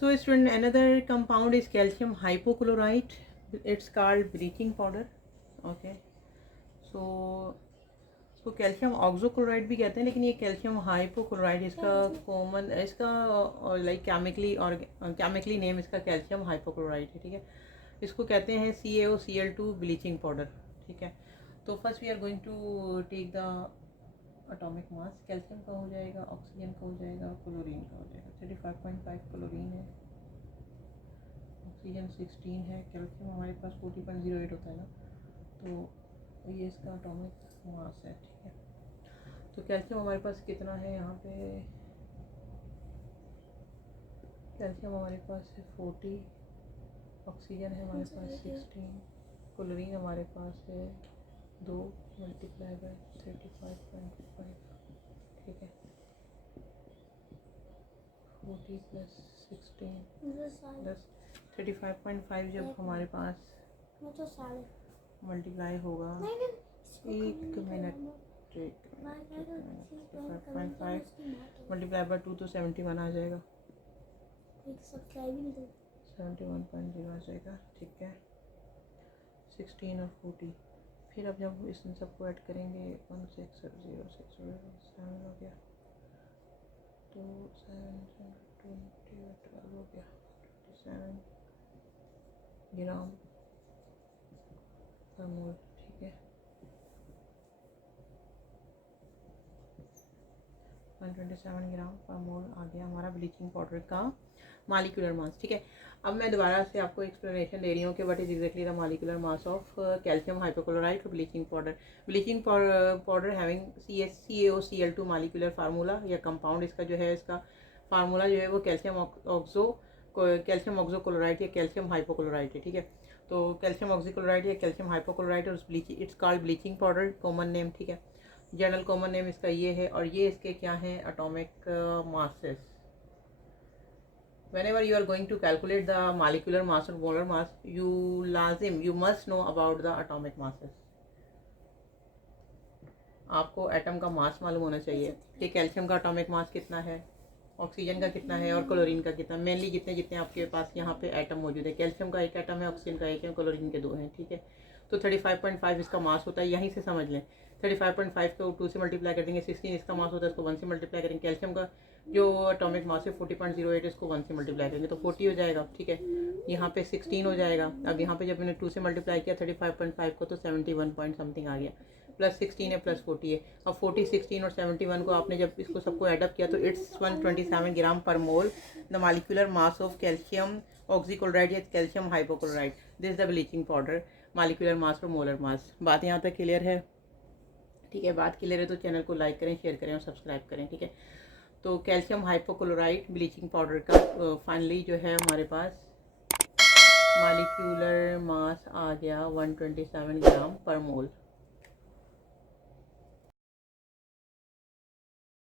So student, another compound is calcium hypochlorite. It's called bleaching powder. Okay. So इसको calcium ऑक्सोक्लोराइड भी कहते हैं, लेकिन ये कैल्शियम हाइपोक्लोराइड इसका कॉमन इसका लाइक केमिकली नेम इसका कैल्शियम हाइपोक्लोराइड है। ठीक है, इसको कहते हैं CaOCl2 ब्लीचिंग पाउडर। ठीक है, तो first we are going to take the atomic mass. Calcium का हो जाएगा, ऑक्सीजन का हो जाएगा, क्लोरीन का हो जाएगा। 35.5 क्लोरीन है, ऑक्सीजन 16 है, कैल्शियम हमारे पास 40.08 होता है ना, तो ये इसका एटॉमिक मास है। ठीक है, तो कैल्शियम हमारे पास कितना है यहाँ पे? कैल्शियम हमारे पास है 40, ऑक्सीजन है हमारे पास 16, क्लोरीन हमारे पास है 2 मल्टीप्लाई बाय 35.5। ठीक है, 40 प्लस 16 10 35.5 जब हमारे पास मल्टीप्लाई होगा, एक मिनट 5.5 मल्टीप्लाई बाय 2 तो 71 आ जाएगा, 71.0 आ जाएगा। ठीक है, 16 और 40, फिर अब जब इस सबको ऐड करेंगे 1606 हो गया, तो 7 12 हो गया, 27 ग्राम पर मोल। ठीक है, 127 ग्राम पर मोल आ गया हमारा ब्लीचिंग पाउडर का मॉलिक्यूलर मास। ठीक है, अब मैं दोबारा से आपको एक्सप्लेनेशन दे रही हूँ कि what is exactly the molecular mass of calcium hypochloride और bleaching powder. Bleaching powder having CaOCl2 molecular formula या कंपाउंड, इसका जो है इसका फार्मूला जो है वो कैल्शियम ऑक्सोक्लोराइड या कैल्शियम हाइपोक्लोराइड है। ठीक है, तो कैल्शियम ऑक्सीक्लोराइड या कैल्शियम हाइपोक्लोराइड और it's called bleaching powder, common name. ठीक है, जनरल कॉमन नेम इसका ये है, और ये इसके क्या हैं? Atomic masses. whenever you are going to calculate the molecular mass or molar mass, you must know about the atomic masses। आपको एटम का मास मालूम होना चाहिए कि कैल्शियम का एटॉमिक मास कितना है, ऑक्सीजन का कितना है और क्लोरीन का कितना। मेनली जितने जितने आपके पास यहाँ पे एटम मौजूद है, कैल्शियम का एक एटम है, ऑक्सीजन का एक है, क्लोरीन के 2 हैं। ठीक है, तो 35.5 इसका मास होता है, यहीं से समझ लें। 35.5 को 2 से मल्टीप्लाई कर देंगे, 16 इसका मास होता है, इसको 1 से मल्टीप्लाई करेंगे। कैल्शियम का जो एटॉमिक मास है 40.08, इसको 1 से मल्टीप्लाई करेंगे तो 40 हो जाएगा। ठीक है, यहाँ पे 16 हो जाएगा। अब यहाँ पे जब मैंने 2 से मल्टीप्लाई किया 35.5 को, तो 71 पॉइंट समथिंग आ गया, प्लस 16 है प्लस 40 है। अब 40, 16 और 71 को आपने जब इसको सबको एडअप किया तो it's 127 gram per mole the molecular mass of calcium oxychloride या calcium hypochloride. This the bleaching powder molecular mass और मोलर मास। बात यहाँ तक क्लियर है? ठीक है, बात क्लियर है तो चैनल को लाइक करें, शेयर करें और सब्सक्राइब करें। ठीक है, तो कैल्शियम हाइपोक्लोराइड ब्लीचिंग पाउडर का फाइनली जो है हमारे पास मॉलिक्यूलर मास आ गया 127 ग्राम पर मोल।